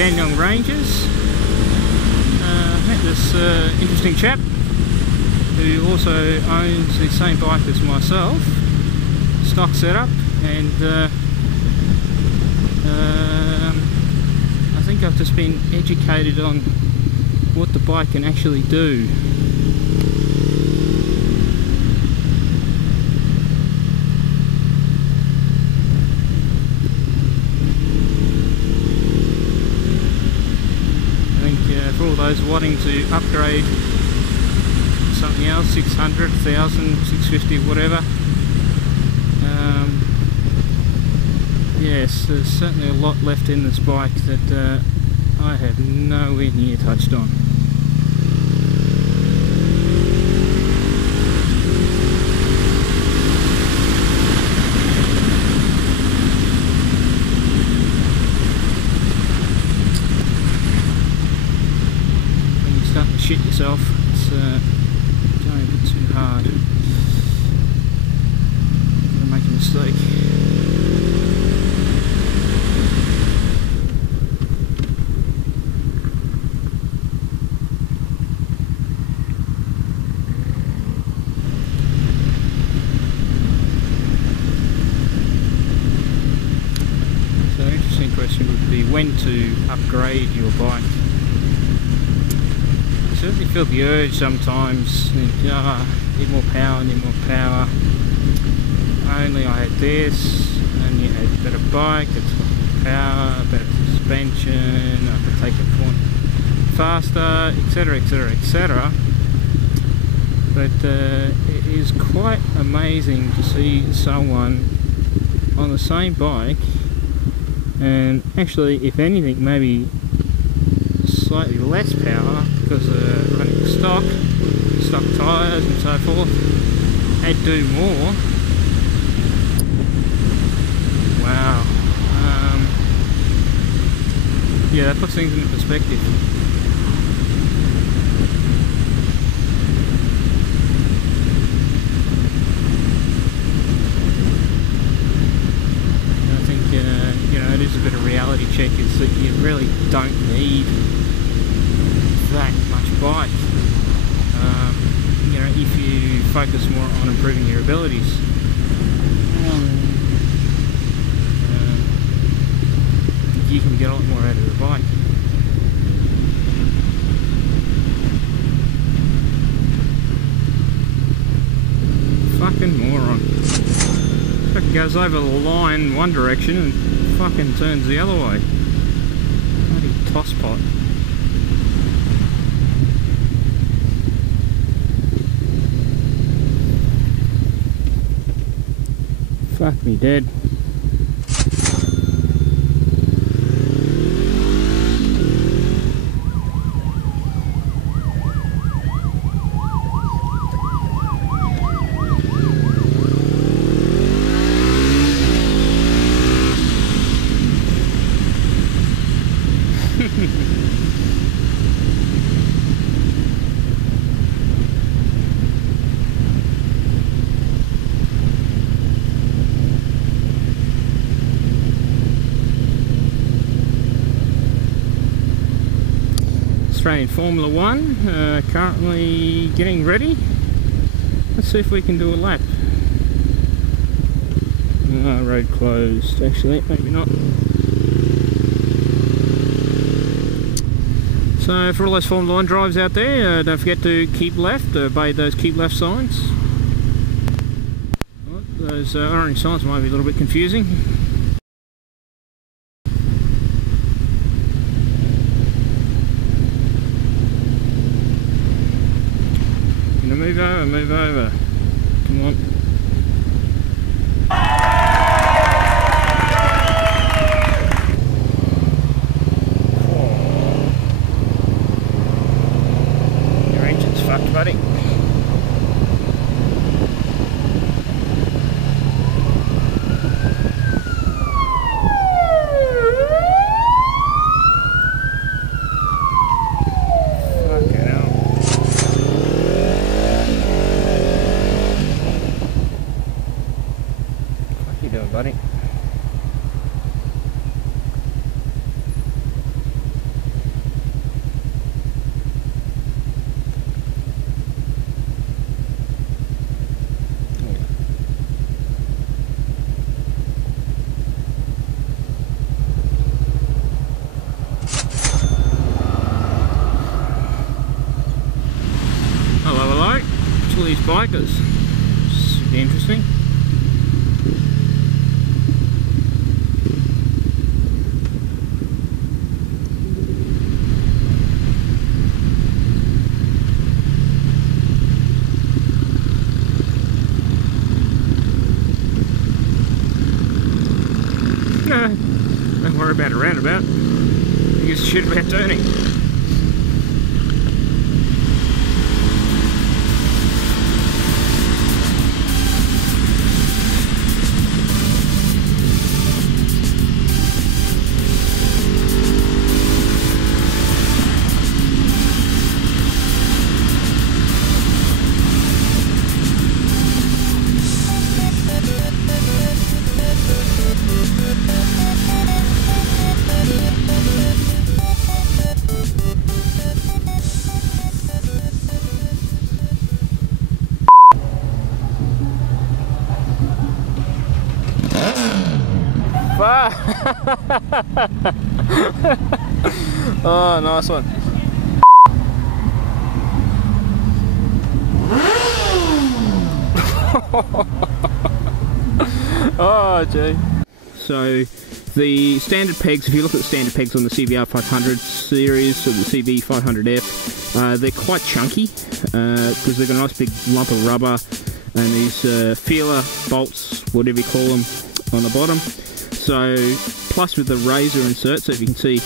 Dandenong Ranges. Met this interesting chap who also owns the same bike as myself, stock setup, and I think I've just been educated on what the bike can actually do. For all those wanting to upgrade something else, 600, 1000, 650, whatever, yes, there's certainly a lot left in this bike that I have nowhere near touched on. Starting to shit yourself, it's going a bit too hard. Gonna make a mistake. So an interesting question would be when to upgrade your bike. I certainly feel the urge sometimes, need more power, only I had this, and you had a better bike, it's got power, better suspension, I could take it faster, etc, etc, etc. But it is quite amazing to see someone on the same bike, and actually, if anything, maybe slightly less power, because running stock tyres and so forth, and do more. Wow. Yeah, that puts things into perspective. And I think you know, it is a bit of reality check, is that you really don't need that much bike, you know, if you focus more on improving your abilities. You can get a lot more out of the bike. Fucking moron. Fucking goes over the line one direction and fucking turns the other way. Bloody tosspot. Fuck me dead. Australian Formula 1, currently getting ready. Let's see if we can do a lap. Road closed, actually, maybe not. So for all those Formula 1 drivers out there, don't forget to keep left, obey those keep left signs. Those orange signs might be a little bit confusing. Move over. Come on. Your engine's fucked, buddy. Buddy. for these bikers. It's interesting. Don't worry about a roundabout. Who gives a shit about turning? Oh, nice one. Oh, gee. So the standard pegs, if you look at the standard pegs on the CBR500 series or the CB500F, they're quite chunky because they've got a nice big lump of rubber and these feeler bolts, whatever you call them, on the bottom. So plus with the razor insert, so if you can see